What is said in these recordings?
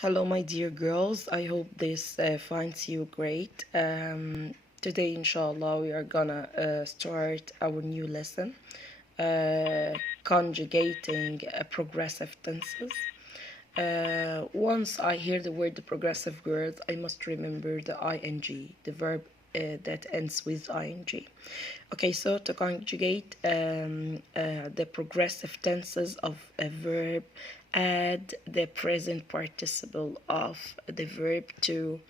Hello, my dear girls. I hope this finds you great. Today, inshallah, we are gonna start our new lesson, conjugating progressive tenses. Once I hear the word progressive, girls, I must remember the ing, the verb that ends with ing. Okay, so to conjugate the progressive tenses of a verb, add the present participle of the verb to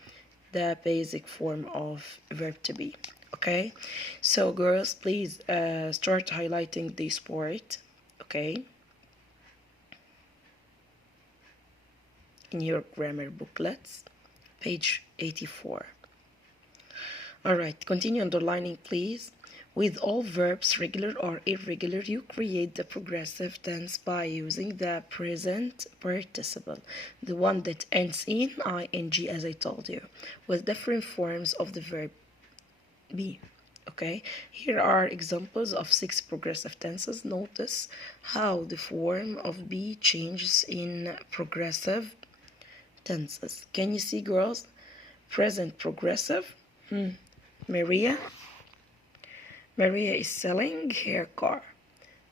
the basic form of verb to be. Okay, so girls, please start highlighting this part. Okay, in your grammar booklets, page 84. All right, continue underlining, please. With all verbs, regular or irregular, you create the progressive tense by using the present participle, the one that ends in ing, as I told you, with different forms of the verb be. Okay, here are examples of 6 progressive tenses. Notice how the form of be changes in progressive tenses. Can you see, girls? Present progressive. Maria is selling her car.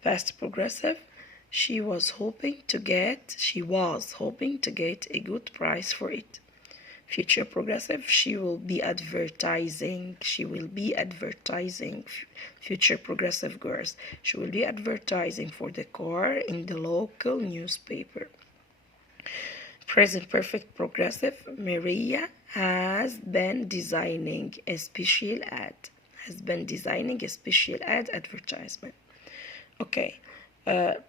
Past progressive, she was hoping to get a good price for it. Future progressive, she will be advertising. Future progressive, girls, she will be advertising for the car in the local newspaper. Present perfect progressive, Maria has been designing a special ad advertisement. Okay,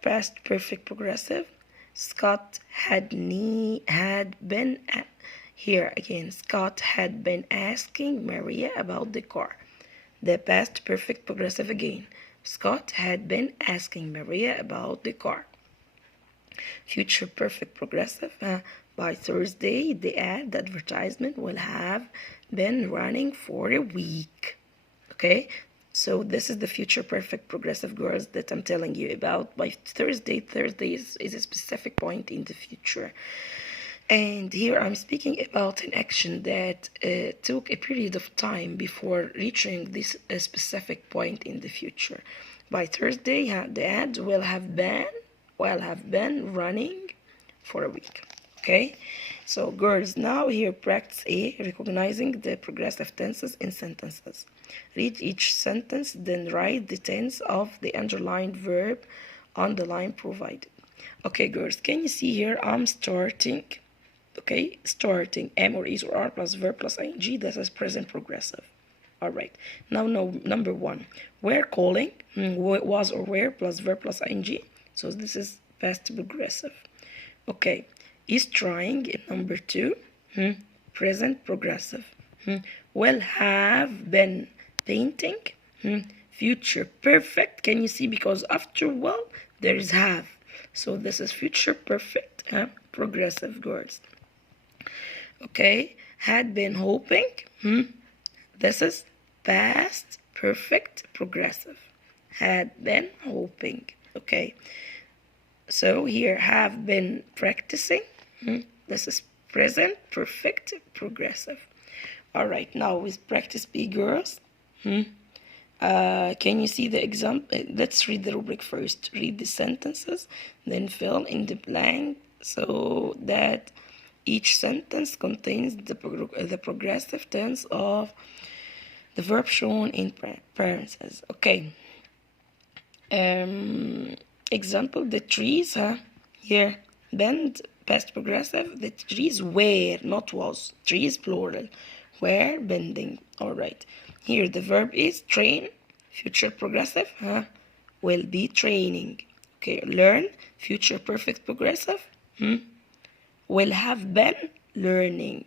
past perfect progressive, Scott had been asking Maria about the car. The past perfect progressive again, Scott had been asking Maria about the car. Future perfect progressive, by Thursday, the advertisement will have been running for a week. Okay, so this is the future perfect progressive, girls, that I'm telling you about. By Thursday is a specific point in the future. And here I'm speaking about an action that took a period of time before reaching this specific point in the future. By Thursday, the ad will have been running for a week. Okay, so girls, now here practice A, recognizing the progressive tenses in sentences. Read each sentence, then write the tense of the underlined verb on the line provided. Okay, girls, can you see here I'm starting? Okay, starting am or is or are plus verb plus ing, this is present progressive. All right, now number 1, were calling, was or were plus verb plus ing, so this is past progressive. Okay, is trying in number 2, present progressive. Will have been painting, future perfect. Can you see? Because after will there is have, so this is future perfect, progressive, girls. Okay, had been hoping, this is past perfect progressive, had been hoping. Okay, so here have been practicing, this is present perfect progressive. All right, now with practice B, girls. Can you see the example? Let's read the rubric first. Read the sentences, then fill in the blank so that each sentence contains the progressive tense of the verb shown in parentheses. Okay. Example, the trees, here, bend, past progressive, the trees were, not was, trees plural, were bending. All right, here the verb is train, future progressive, will be training. Okay, learn, future perfect progressive, will have been learning,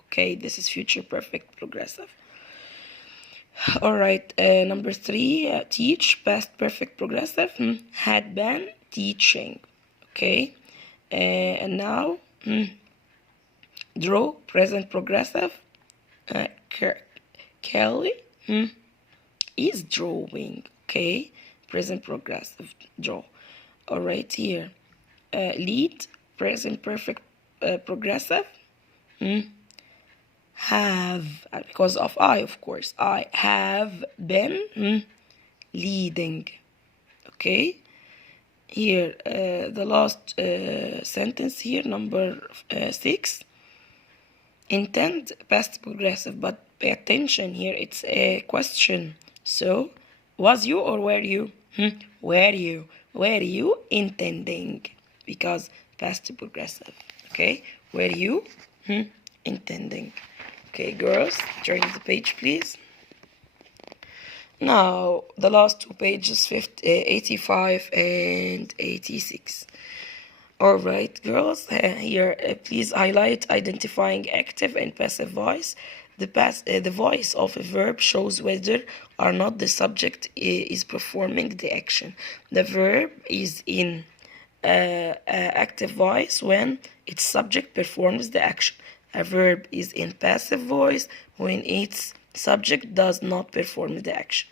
okay, this is future perfect progressive. All right, number 3, teach, past perfect progressive, had been teaching. Okay, and now draw, present progressive, Kelly is drawing. Okay, present progressive, draw. All right, here lead, present perfect progressive? Have, because of I, of course. I have been leading. Okay? Here, the last sentence here, number 6. Intend, past progressive, but pay attention here, it's a question. So, was you or were you? Were you? Were you intending? Because past progressive. Okay? Were you intending? Okay, girls, turn the page, please. Now, the last two pages, 85 and 86. All right, girls, here, please highlight identifying active and passive voice. The voice of a verb shows whether or not the subject is performing the action. The verb is in active voice when its subject performs the action. A verb is in passive voice when its subject does not perform the action.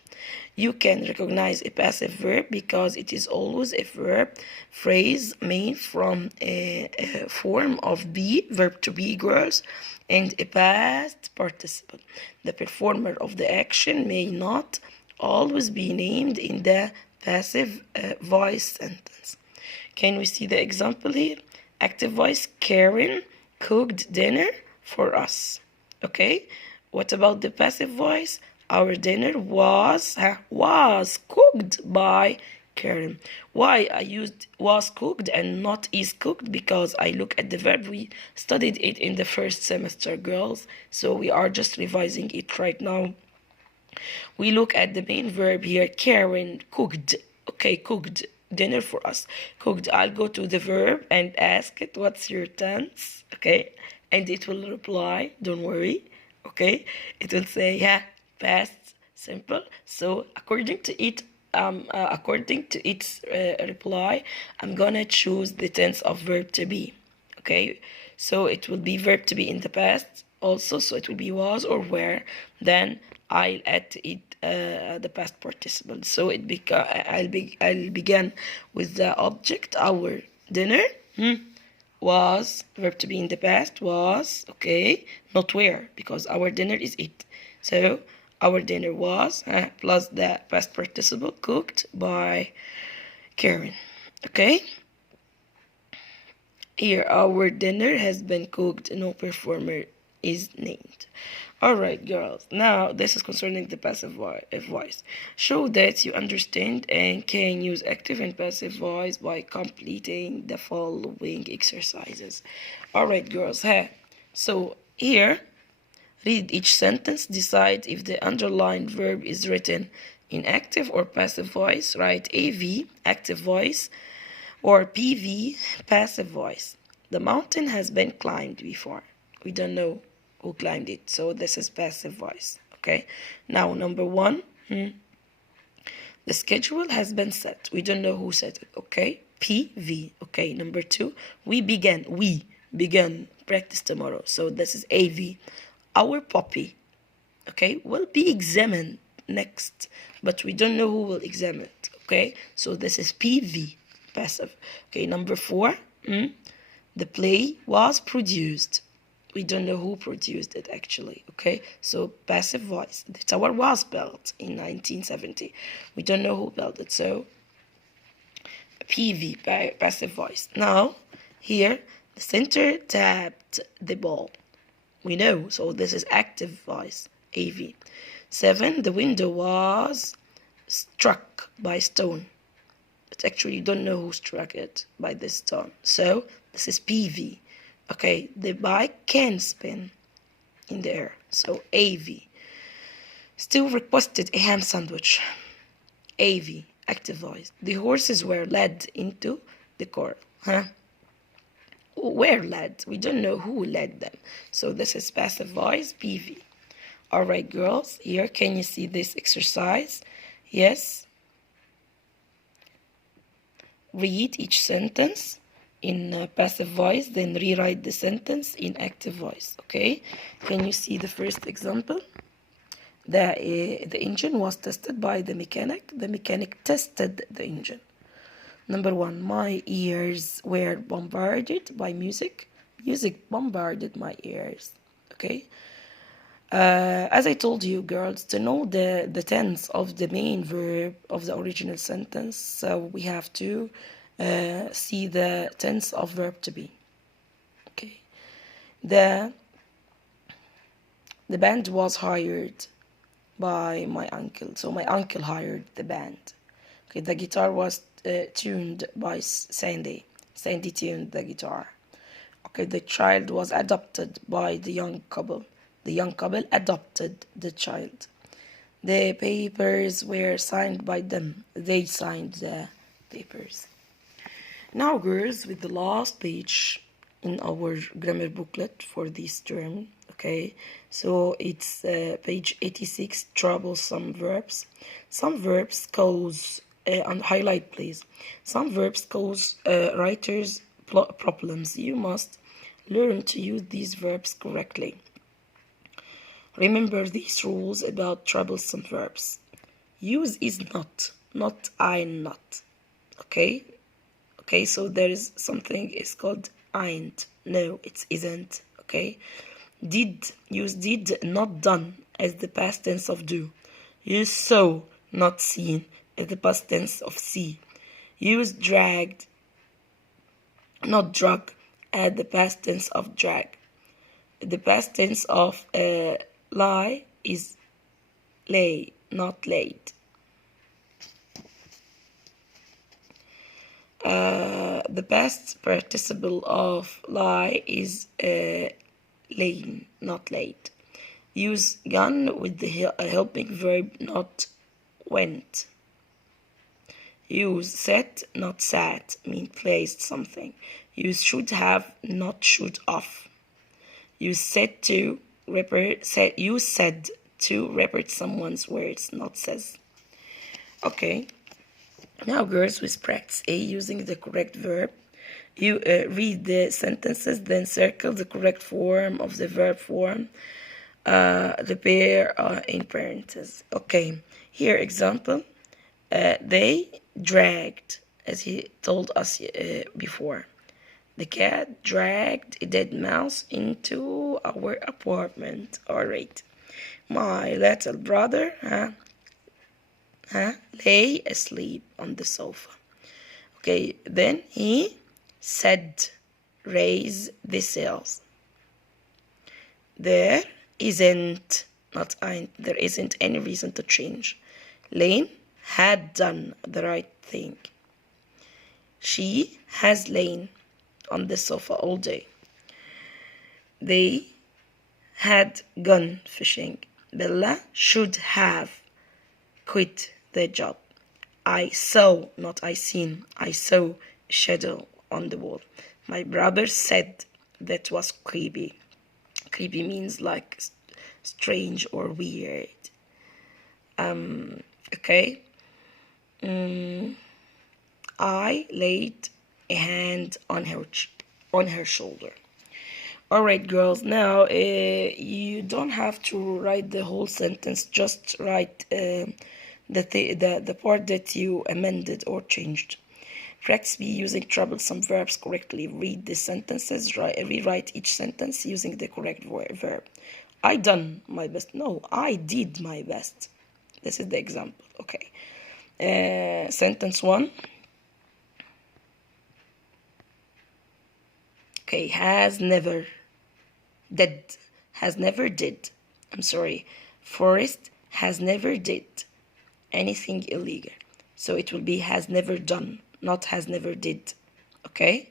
You can recognize a passive verb because it is always a verb phrase made from a form of be, verb to be, girls, and a past participle. The performer of the action may not always be named in the passive voice sentence. Can we see the example here? Active voice, Karen cooked dinner for us. Okay? What about the passive voice? Our dinner was cooked by Karen. Why I used was cooked and not is cooked? Because I look at the verb. We studied it in the first semester, girls. So we are just revising it right now. We look at the main verb here. Karen cooked. Okay, cooked dinner for us. Cooked. I'll go to the verb and ask it, what's your tense? Okay, and it will reply, don't worry. Okay, it will say, yeah, past simple. So according to its reply, I'm gonna choose the tense of verb to be. Okay, so it will be verb to be in the past also, so it will be was or were. Then I'll add to it the past participle. So I'll begin with the object, our dinner. Was, verb to be in the past, was, okay, not where, because our dinner is it. So our dinner was, plus the past participle, cooked by Karen. Okay? Here, our dinner has been cooked, no performer is named. Alright, girls, now this is concerning the passive voice. Show that you understand and can use active and passive voice by completing the following exercises. Alright, girls, so here, read each sentence, decide if the underlined verb is written in active or passive voice. Write AV, active voice, or PV, passive voice. The mountain has been climbed before. We don't know who climbed it, so this is passive voice. Okay, now number 1, the schedule has been set. We don't know who set it. Okay, PV. Okay, number 2, we began practice tomorrow, so this is AV. Our puppy, okay, will be examined next, but we don't know who will examine it. Okay, so this is PV, passive. Okay, number 4, the play was produced. We don't know who produced it actually, okay? So passive voice. The tower was built in 1970. We don't know who built it, so PV, passive voice. Now, here, the center tapped the ball. We know, so this is active voice, AV. 7, the window was struck by stone. But actually, you don't know who struck it by this stone. So, this is PV. Okay, the bike can spin in the air, so AV. Still requested a ham sandwich. AV, active voice. The horses were led into the car. Were led. We don't know who led them. So this is passive voice, PV. Alright, girls, here can you see this exercise? Yes. Read each sentence in passive voice, then rewrite the sentence in active voice. Okay, can you see the first example? The engine was tested by the mechanic. The mechanic tested the engine. Number one, my ears were bombarded by music. Music bombarded my ears. Okay. As I told you, girls, to know the tense of the main verb of the original sentence, so we have to see the tense of verb to be. Okay. The band was hired by my uncle. So my uncle hired the band. Okay, the guitar was tuned by Sandy. Sandy tuned the guitar. Okay, the child was adopted by the young couple. The young couple adopted the child. The papers were signed by them. They signed the papers. Now, girls, with the last page in our grammar booklet for this term, okay, so it's page 86, troublesome verbs. Some verbs cause, and highlight please, some verbs cause writers problems. You must learn to use these verbs correctly. Remember these rules about troublesome verbs. Use is not I not. Okay? Okay, so there is something is called ain't. No, it isn't. Okay? Did, use did, not done as the past tense of do. Use saw, not seen as the past tense of see. Use dragged, not drug as the past tense of drag. The past tense of lie is lay, not laid. The past participle of lie is lain, not laid. Use gone with the helping verb, not went. Use set, not sat, mean placed something. Use should have, not should have. Use said to use said to repeat someone's words, not says. Okay. Now, girls, with practice A, using the correct verb. You read the sentences, then circle the correct form of the verb form. The pair in parentheses. Okay. Here, example. They dragged, as he told us before. The cat dragged a dead mouse into our apartment. All right. My little brother lay asleep on the sofa. Okay, then he said, raise the sails. There isn't, not ain't, there isn't any reason to change. Lane had done the right thing. She has lain on the sofa all day. They had gone fishing. Bella should have quit their job. I saw, not I seen, I saw a shadow on the wall. My brother said that was creepy. Creepy means like strange or weird. Okay. I laid a hand on her shoulder. All right, girls. Now you don't have to write the whole sentence. Just write the part that you amended or changed. Practice B, using troublesome verbs correctly. Read the sentences. Rewrite each sentence using the correct verb. I done my best. No, I did my best. This is the example. Okay. Sentence 1. Okay, has never did. Has never did. I'm sorry. Forrest has never did anything illegal. So it will be has never done, not has never did. Okay?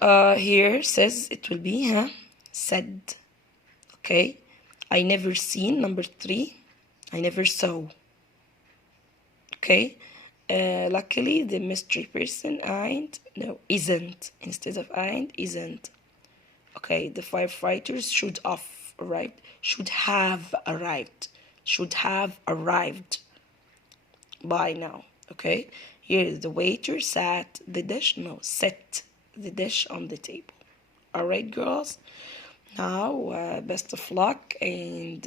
Here says it will be said. Okay? I never seen, number 3. I never saw. Okay? Luckily, the mystery person isn't. Instead of isn't. Okay, the firefighters should have arrived. Should have arrived. Should have arrived by now. Okay? Here the waiter set the dish on the table. Alright, girls? Now, best of luck, and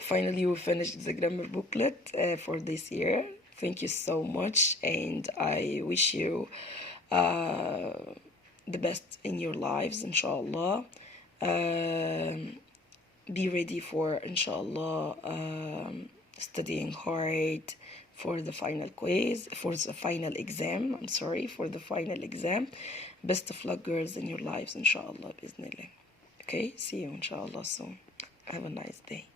finally we finished the grammar booklet for this year. Thank you so much, and I wish you the best in your lives, inshallah. Be ready for, inshallah, studying hard for the final quiz, for the final exam. I'm sorry, for the final exam. Best of luck, girls, in your lives, inshallah, bismillah. Okay, see you, inshallah, soon. Have a nice day.